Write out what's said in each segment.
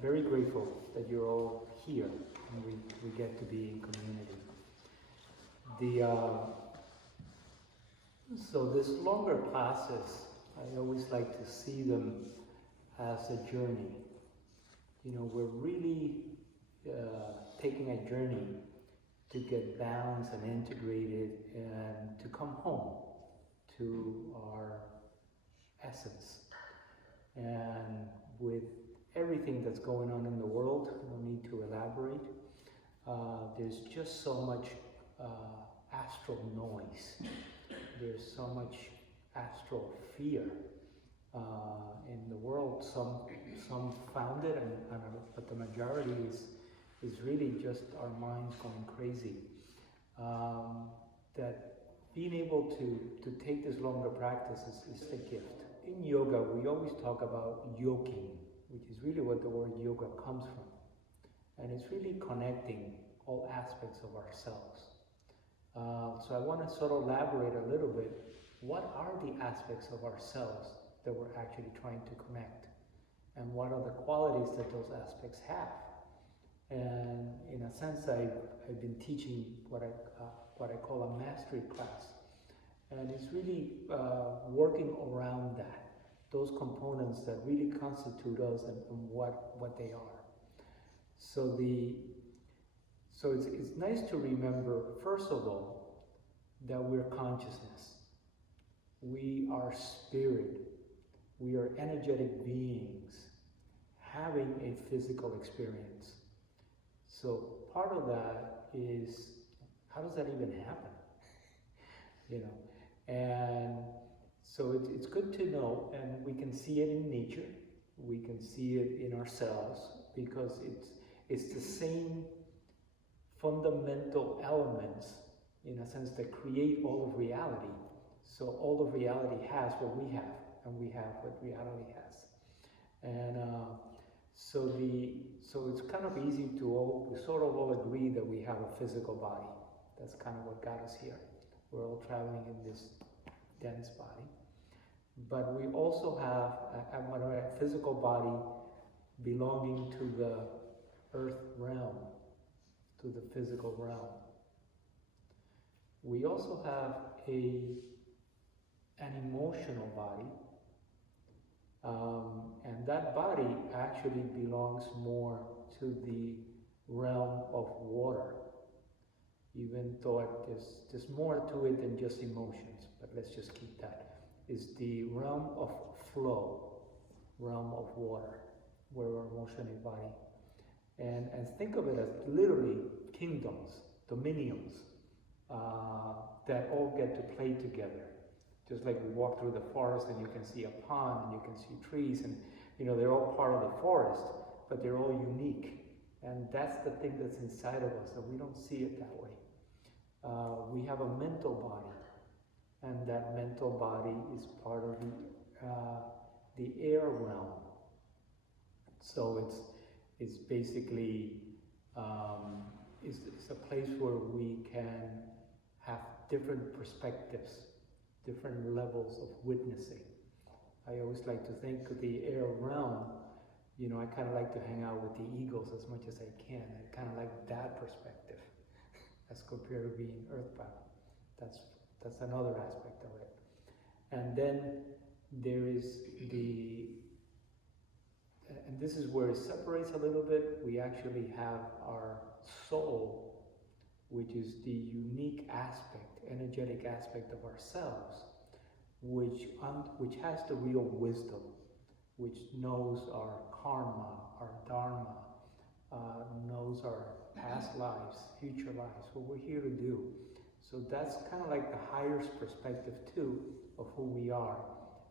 very grateful that you're all here and we get to be in community. So this longer classes, I always like to see them as a journey. You know, we're really taking a journey to get balanced and integrated and to come home to our essence. And with everything that's going on in the world, no need to elaborate. There's just so much astral noise. There's so much astral fear in the world. Some found it, but the majority is really just our minds going crazy. That being able to take this longer practice is a gift. In yoga, we always talk about yoking, which is really what the word yoga comes from. And it's really connecting all aspects of ourselves. So I want to sort of elaborate a little bit. What are the aspects of ourselves that we're actually trying to connect? And what are the qualities that those aspects have? And in a sense, I've been teaching what I call a mastery class. And it's really working around that, those components that really constitute us and what they are. So it's nice to remember, first of all, that we're consciousness. We are spirit. We are energetic beings having a physical experience. So part of that is, how does that even happen? You know, and so it's good to know, and we can see it in nature. We can see it in ourselves because it's the same fundamental elements, in a sense, that create all of reality. So all of reality has what we have, and we have what reality has. And so it's kind of easy we sort of all agree that we have a physical body. That's kind of what got us here. We're all traveling in this dense body. But we also have a physical body belonging to the earth realm, to the physical realm. We also have an emotional body, and that body actually belongs more to the realm of water, even though there's more to it than just emotions, but let's just keep that. Is the realm of flow, realm of water, where we're emotionally body. And think of it as literally kingdoms, dominions, that all get to play together. Just like we walk through the forest and you can see a pond and you can see trees, and you know they're all part of the forest, but they're all unique. And that's the thing that's inside of us, that we don't see it that way. We have a mental body, and that mental body is part of the air realm. So it's basically it's a place where we can have different perspectives, different levels of witnessing. I always like to think of the air realm, you know, I kind of like to hang out with the eagles as much as I can. I kind of like that perspective as compared to being earthbound. That's another aspect of it. And then there is and this is where it separates a little bit. We actually have our soul, which is the unique aspect, energetic aspect of ourselves, which has the real wisdom, which knows our karma, our dharma, knows our past lives, future lives, what we're here to do. So that's kind of like the higher perspective too of who we are.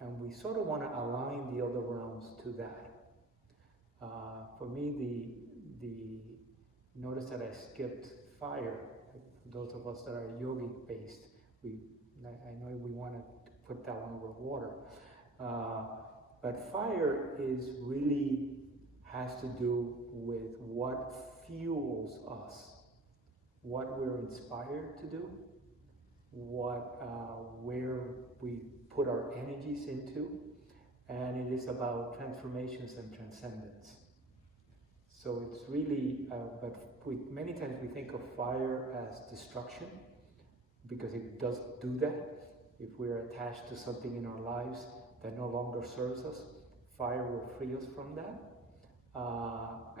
And we sort of want to align the other realms to that. For me, notice that I skipped fire. Those of us that are yogic based, I know we want to put that one with water. But fire has to do with what fuels us, what we're inspired to do, where we put our energies into, and it is about transformations and transcendence. So it's really, but many times we think of fire as destruction because it does do that. If we're attached to something in our lives that no longer serves us, fire will free us from that.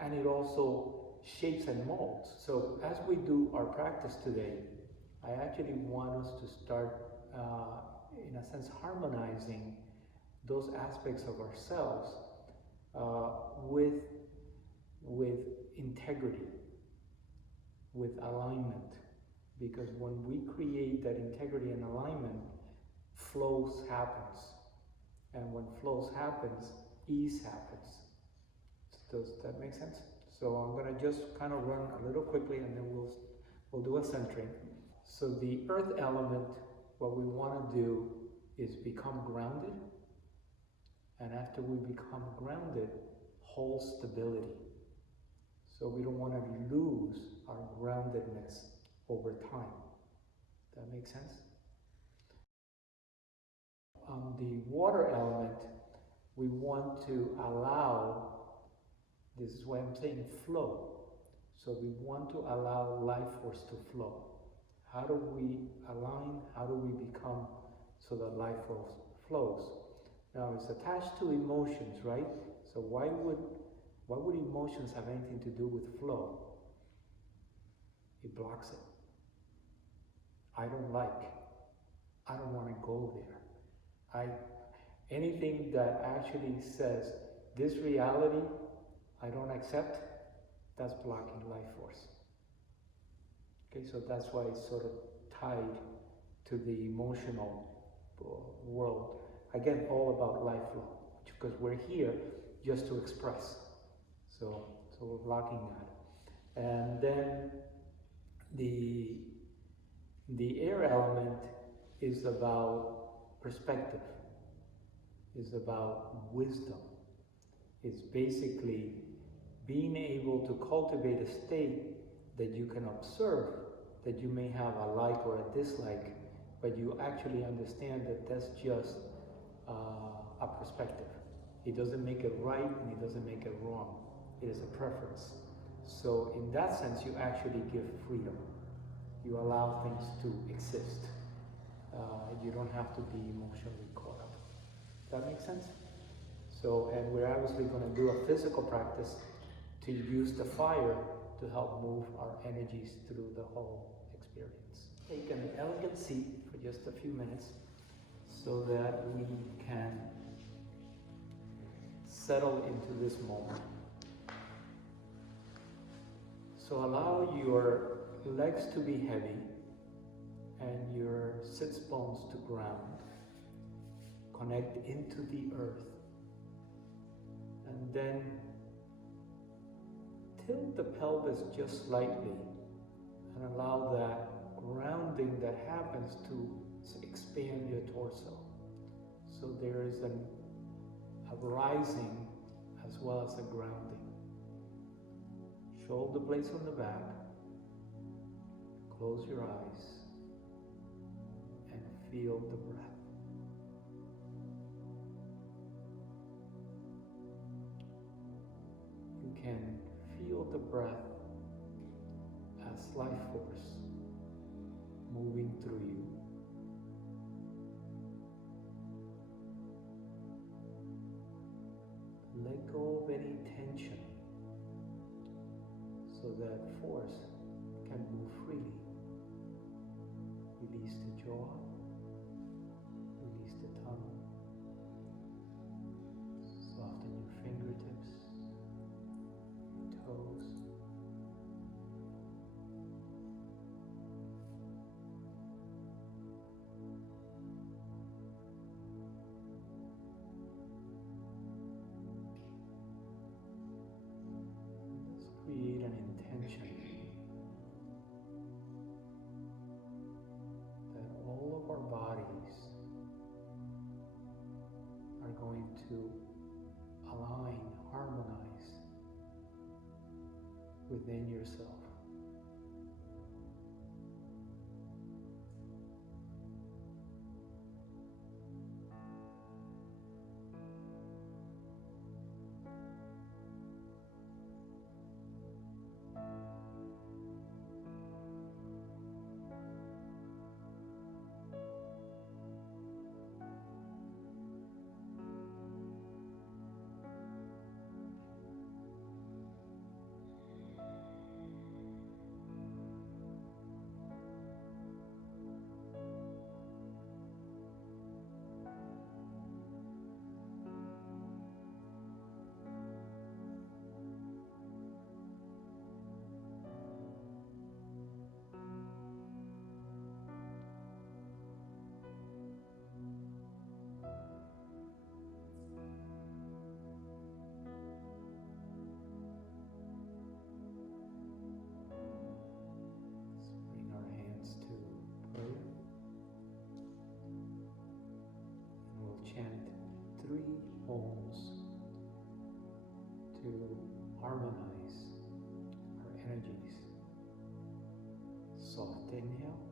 And it also shapes and molds. So as we do our practice today, I actually want us to start, in a sense, harmonizing those aspects of ourselves with integrity, with alignment. Because when we create that integrity and alignment, flows happens. And when flows happens, ease happens. Does that make sense? So I'm going to just kind of run a little quickly and then we'll do a centering. So the earth element, what we want to do is become grounded. And after we become grounded, hold stability. So we don't want to lose our groundedness over time. That makes sense? The water element, we want to allow, this is why I'm saying flow. So we want to allow life force to flow. How do we align? How do we become so that life force flows? Now it's attached to emotions, right? So why would emotions have anything to do with flow? It blocks it. I don't want to go there. Anything that actually says this reality I don't accept, that's blocking life force. Okay, so that's why it's sort of tied to the emotional world. Again, all about life flow, because we're here just to express. So we're blocking that. And then the air element is about perspective, is about wisdom. It's basically being able to cultivate a state that you can observe, that you may have a like or a dislike, but you actually understand that that's just a perspective. It doesn't make it right and it doesn't make it wrong. It is a preference. So in that sense, you actually give freedom. You allow things to exist. You don't have to be emotionally caught up. Does that make sense? So, and we're obviously going to do a physical practice to use the fire to help move our energies through the whole experience. Take an elegant seat for just a few minutes so that we can settle into this moment. So allow your legs to be heavy and your sits bones to ground. Connect into the earth. And then tilt the pelvis just slightly and allow that grounding that happens to expand your torso. So there is a rising as well as a grounding. Shoulder blades on the back. Close your eyes and feel the breath. You can feel the breath as life force moving through you. Let go of any tension so that force can move freely. Release the jaw, release the tongue, soften your fingertips, your toes. Let's create an intention that all of our bodies are going to align, harmonize within yourself. tones to harmonize our energies. Soft inhale.